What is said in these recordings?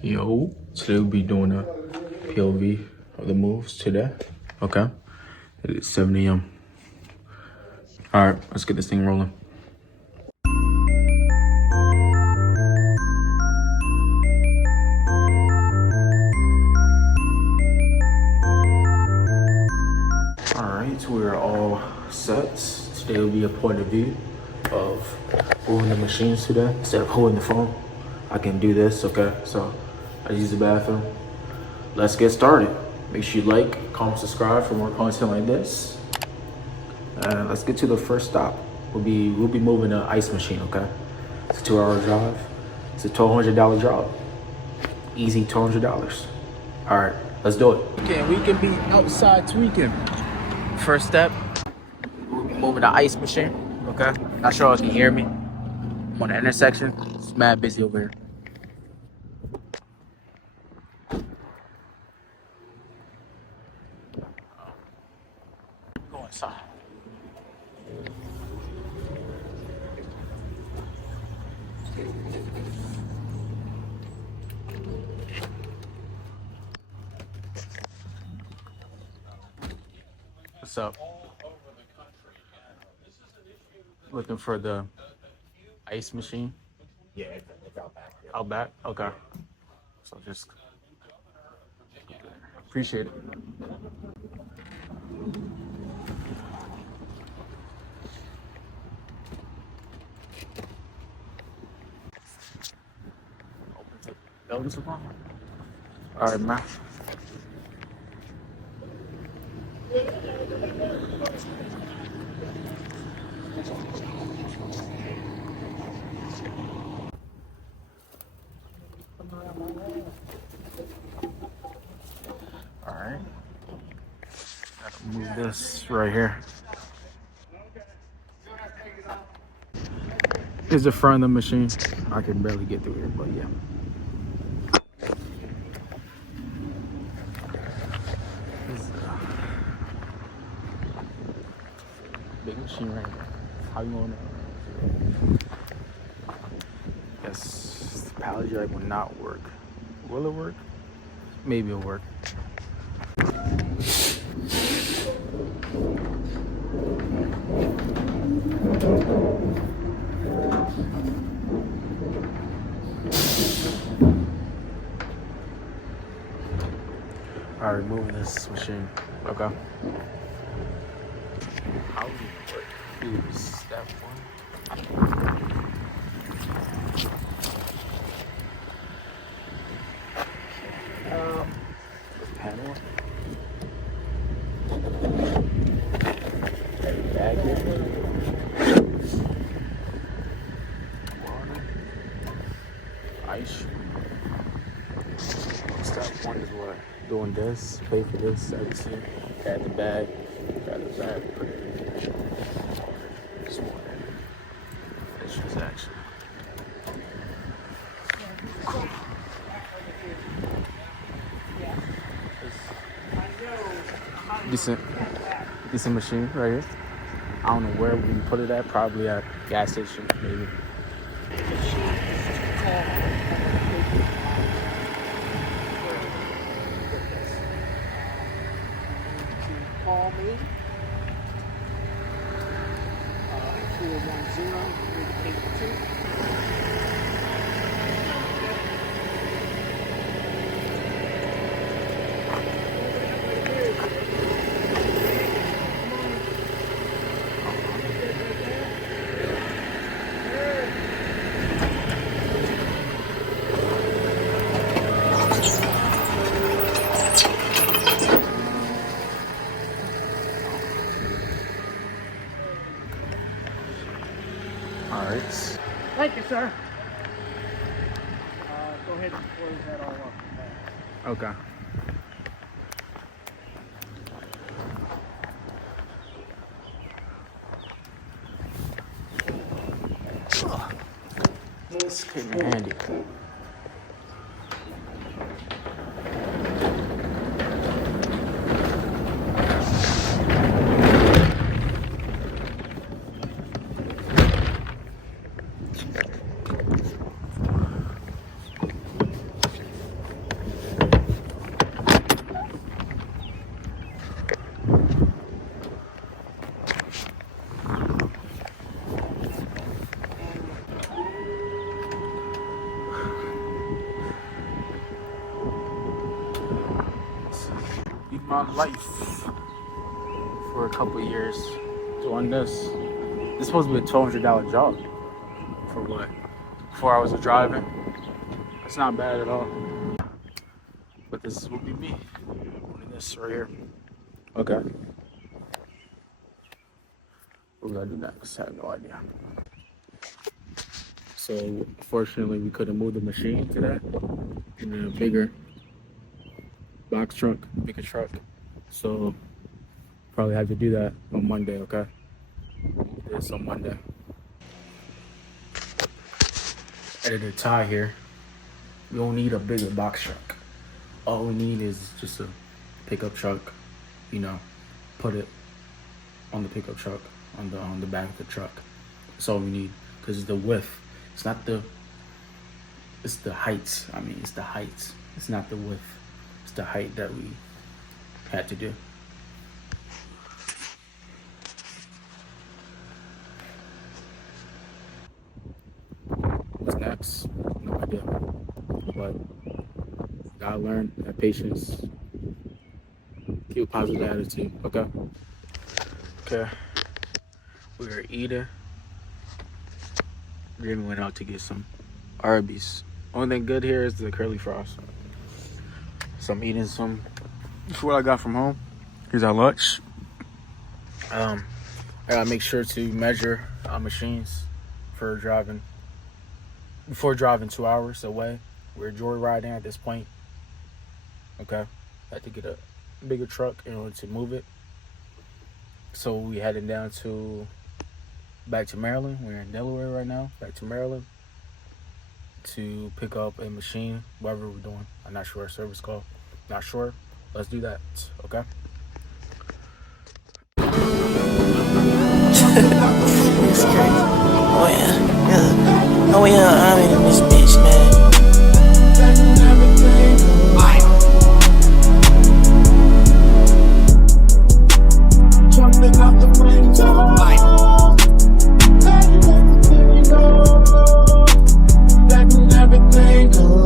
Yo, today we'll be doing a POV of the moves today. Okay, it is 7 a.m. All right, let's get this thing rolling. All right, so we're all set. Today will be a point of view of moving the machines today. Instead of holding the phone, I can do this, okay? So I use the bathroom. Let's get started. Make sure you like, comment, subscribe for more content like this. Let's get to the first stop. We'll be moving an ice machine, okay? It's a 2-hour drive. It's a $1,200 job. Easy $1,200. All right, let's do it. Okay, we can be outside tweaking. First step, we'll be moving the ice machine, okay? Not sure if you can hear me. I'm on the intersection. It's mad busy over here. Go inside. What's up? Looking for the ice machine? Yeah, it's out back. Yeah. Out back? Okay. So just appreciate it. Building supply? All right, man. All right. Gotta move this right here. Here's the front of the machine. I can barely get through here, but yeah. Big machine right here. How you want to? Yes, the pallet jack will not work. Will it work? Maybe it'll work. All right, moving this machine. Okay. How do you work? Do step one. Panel. Bag here. Water. Ice. Step one is what? Doing this, pay for this, everything. Add the bag, put it in. This one. This transaction. Decent machine right here. I don't know where we can put it at. Probably at a gas station, maybe. Call me. 410-382. All right. Thank you, sir. Go ahead and close that all up. Okay. This came in handy. my life for a couple of years doing this. This is supposed to be a $1,200 job for what? 4 hours of driving. That's not bad at all. But this will be me doing this right here. Okay. What we gotta do next? I have no idea. So unfortunately, we couldn't move the machine today in a bigger box truck, bigger truck. So probably have to do that on Monday. Okay. Do this on Monday. Editor Ty here. We don't need a bigger box truck. All we need is just a pickup truck. You know, put it on the pickup truck, on the back of the truck. That's all we need, because it's the width. It's not the. It's the heights. I mean, it's the heights. It's not the width. It's the height that we had to do. What's next? No idea. But gotta learn, have patience, keep a positive attitude. Okay. Okay. We were eating. Then we went out to get some Arby's. Only thing good here is the curly fries. So I'm eating some. This is what I got from home. Here's our lunch. I gotta make sure to measure our machines for driving. Before driving 2 hours away. We're joyriding at this point. Okay. I had to get a bigger truck in order to move it. So we heading down to back to Maryland. We're in Delaware right now. Back to Maryland to pick up a machine, whatever we're doing. I'm not sure. Service call. Not sure. Let's do that. Okay. It's crazy. Oh yeah, yeah. Oh yeah, I'm in this bitch, man. Jumping out the window. Letting everything go.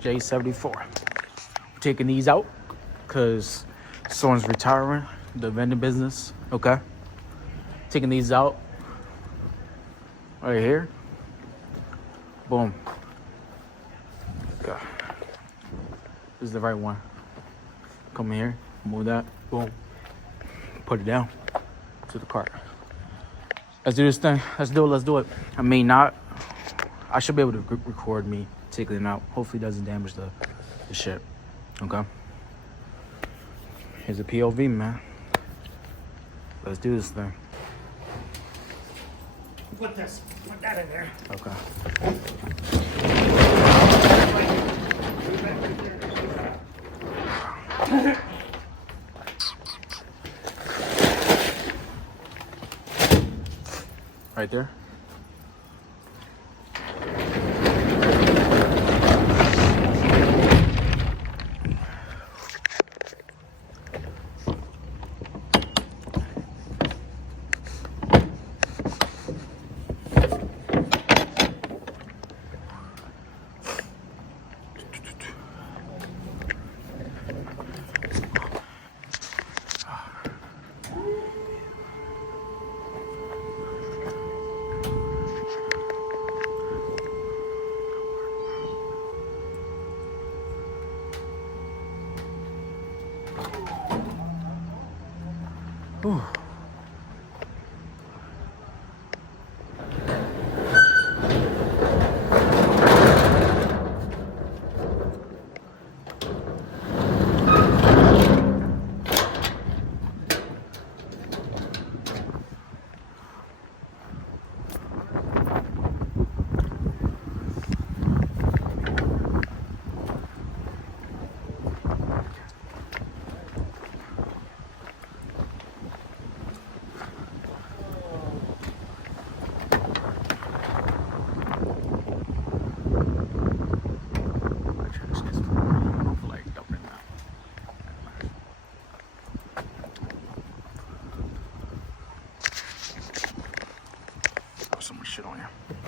J74. We're taking these out because someone's retiring the vending business. Okay. Taking these out right here. Boom. Okay. This is the right one. Come here, move that. Boom. Put it down to the cart. Let's do this thing. Let's do it. Let's do it. I mean, not. I should be able to record me taking it out. Hopefully it doesn't damage the shit. Okay. Here's a POV, man. Let's do this thing. Put that in there. Okay. Right there. Whew. shit on here.